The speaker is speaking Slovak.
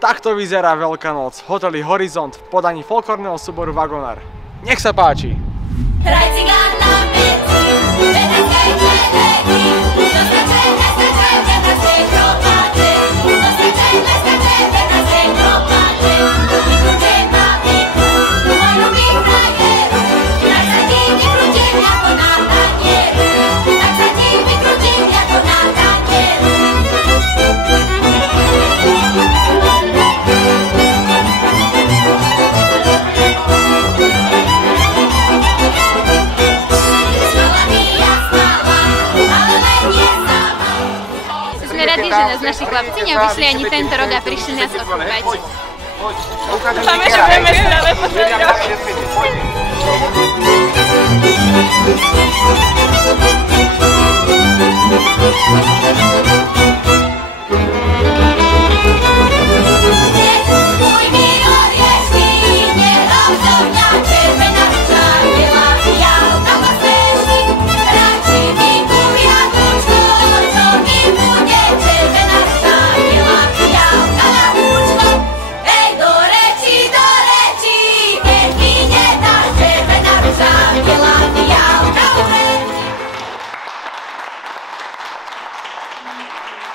Takto vyzerá Veľká noc v hoteli Horizont v podaní folklórneho súboru Vagonár. Nech sa páči! Radi, že nás naši chlapci neobyšli ani tento rok a prišli nás okúpať. Dúfame, že budeme stále po